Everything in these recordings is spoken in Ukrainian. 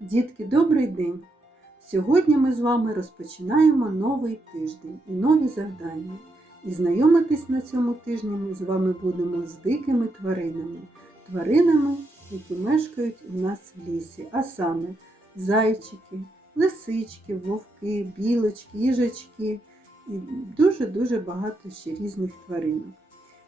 Дітки, добрий день! Сьогодні ми з вами розпочинаємо новий тиждень і нові завдання. І знайомитись на цьому тижні ми з вами будемо з дикими тваринами. Тваринами, які мешкають у нас в лісі, а саме зайчики, лисички, вовки, білочки, їжачки і дуже-дуже багато ще різних тваринок.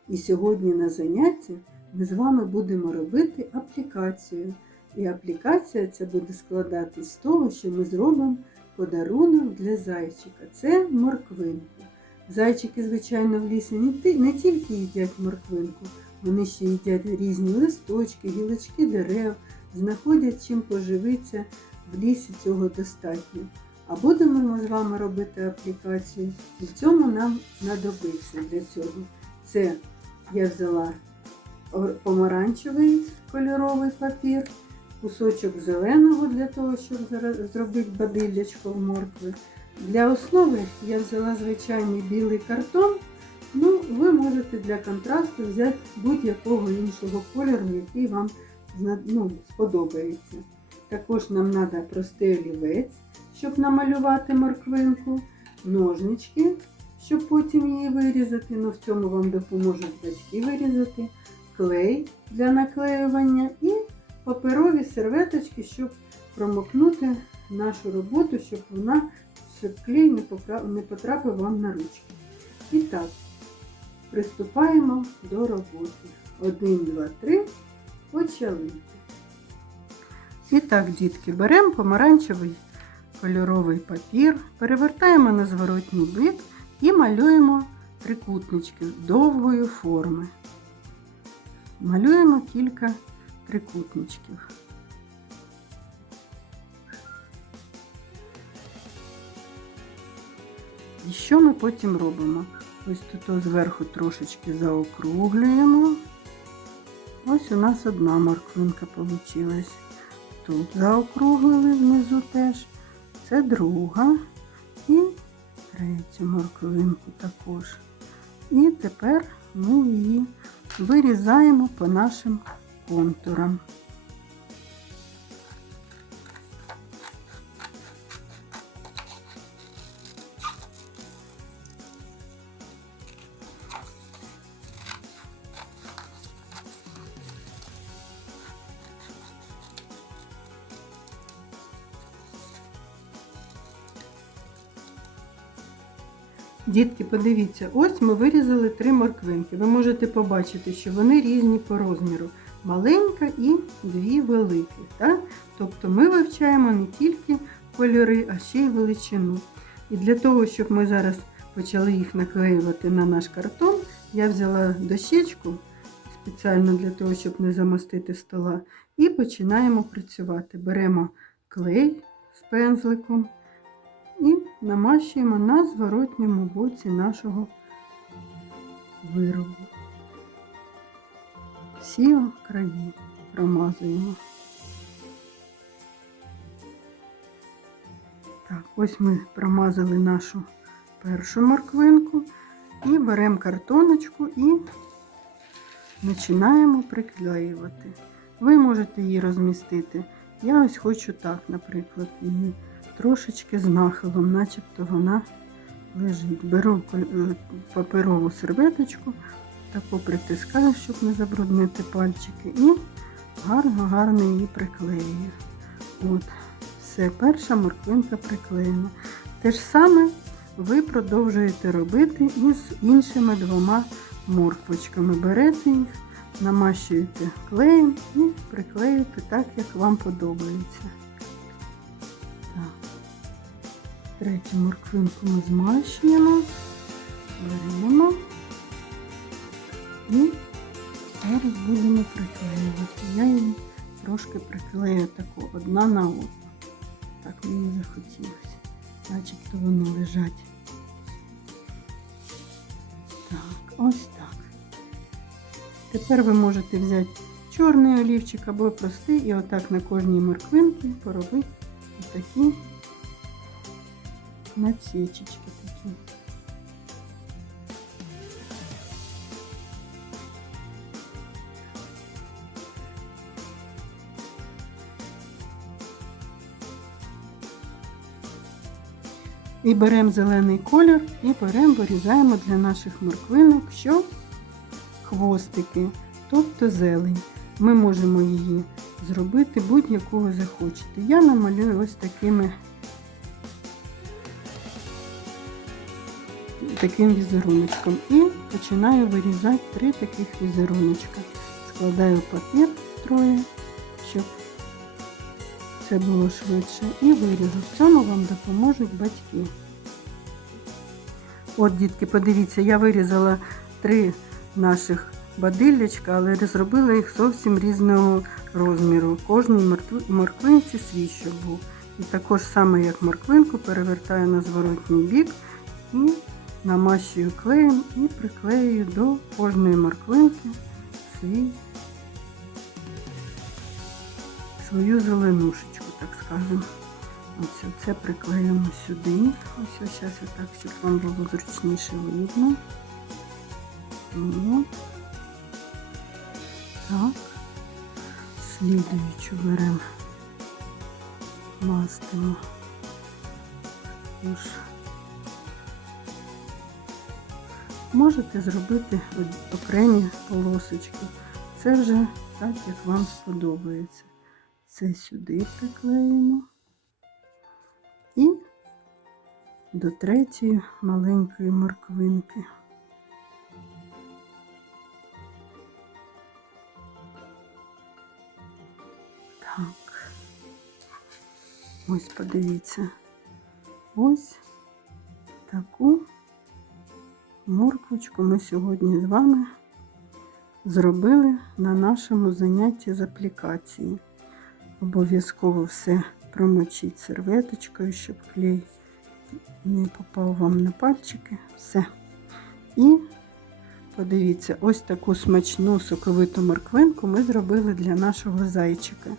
І сьогодні на занятті ми з вами будемо робити аплікацію. І аплікація ця буде складатись з того, що ми зробимо подарунок для зайчика. Це морквинку. Зайчики, звичайно, в лісі не, тільки їдять морквинку, вони ще їдять різні листочки, гілочки дерев, знаходять чим поживитися в лісі цього достатньо. А будемо ми з вами робити аплікацію, і в цьому нам знадобиться для цього. Це я взяла помаранчевий кольоровий папір, кусочок зеленого для того, щоб зробити бадиллячко в моркви. Для основи я взяла звичайний білий картон. Ну, ви можете для контрасту взяти будь-якого іншого кольору, який вам ну, сподобається. Також нам треба простий олівець, щоб намалювати морквинку, ножнички, щоб потім її вирізати. Ну, в цьому вам допоможуть батьки вирізати, клей для наклеювання і паперові серветочки, щоб промокнути нашу роботу, щоб вона щоб клей не потрапив вам на ручки. І так, приступаємо до роботи. Один, два, три. Почали. І так, дітки, беремо помаранчевий кольоровий папір, перевертаємо на зворотній бік і малюємо трикутнички довгої форми. Малюємо кілька трикутничків. І що ми потім робимо? Ось тут зверху трошечки заокруглюємо. Ось у нас одна морквинка вийшла. Тут заокруглили внизу теж. Це друга і третю морквинку також. І тепер ми її вирізаємо по нашим контурам. Дітки, подивіться, ось ми вирізали три морквинки. Ви можете побачити, що вони різні по розміру. Маленька і дві великі. Так? Тобто ми вивчаємо не тільки кольори, а ще й величину. І для того, щоб ми зараз почали їх наклеювати на наш картон, я взяла дощечку спеціально для того, щоб не замостити стола, і починаємо працювати. Беремо клей з пензликом і намащуємо на зворотньому боці нашого виробу. Всі краї промазуємо. Так, ось ми промазали нашу першу морквинку і беремо картоночку і починаємо приклеювати. Ви можете її розмістити. Я ось хочу так, наприклад, її трошечки з нахилом, начебто вона лежить. Беру е, паперову серветочку, таку притискаю, щоб не забруднити пальчики, і гарно-гарно її приклеюю. От, все, перша морквинка приклеєна. Те ж саме ви продовжуєте робити і з іншими двома морквочками. Берете їх, намащуєте клеєм і приклеюєте так, як вам подобається. Так. Третю морквинку ми змащуємо, беремо і зараз будемо приклеювати. Я її трошки приклею таку одна на одну. Так мені захотілося. Начебто вони лежать. Так, ось так. Тепер ви можете взяти чорний олівчик або простий і отак на кожній морквинці поробити такі надсічечки такі. І беремо зелений колір і беремо, вирізаємо для наших морквинок, що хвостики, тобто зелень. Ми можемо її зробити будь-якого захочете. Я намалюю ось такими таким візеруночком. І починаю вирізати три таких візеруночка. Складаю папір втроє, щоб це було швидше. І виріжу. В цьому вам допоможуть батьки. От, дітки, подивіться, я вирізала три наших бадиллячка, але зробила їх зовсім різного розміру. Кожній морквинці свій щоб був. І також саме як морквинку перевертаю на зворотній бік і намащую клеєм і приклею до кожної морквинки свій, свою зеленушечку, так скажемо. Ось це приклеїмо сюди. Ось ось зараз так, щоб вам було зручніше видно. От. Так. Слідуючу беремо, мастимо. Тож. Можете зробити окремі полосочки. Це вже так, як вам сподобається. Це сюди приклеїмо. І до третьої маленької морквинки. Так. Ось подивіться. Ось таку морквочку ми сьогодні з вами зробили на нашому занятті з аплікації. Обов'язково все промочіть серветочкою, щоб клей не попав вам на пальчики. Все. І подивіться, ось таку смачну соковиту морквинку ми зробили для нашого зайчика.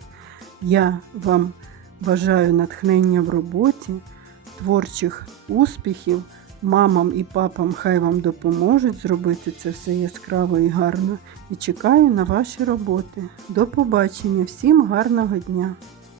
Я вам бажаю натхнення в роботі, творчих успіхів. Мамам і папам хай вам допоможуть зробити це все яскраво і гарно. І чекаю на ваші роботи. До побачення! Всім гарного дня!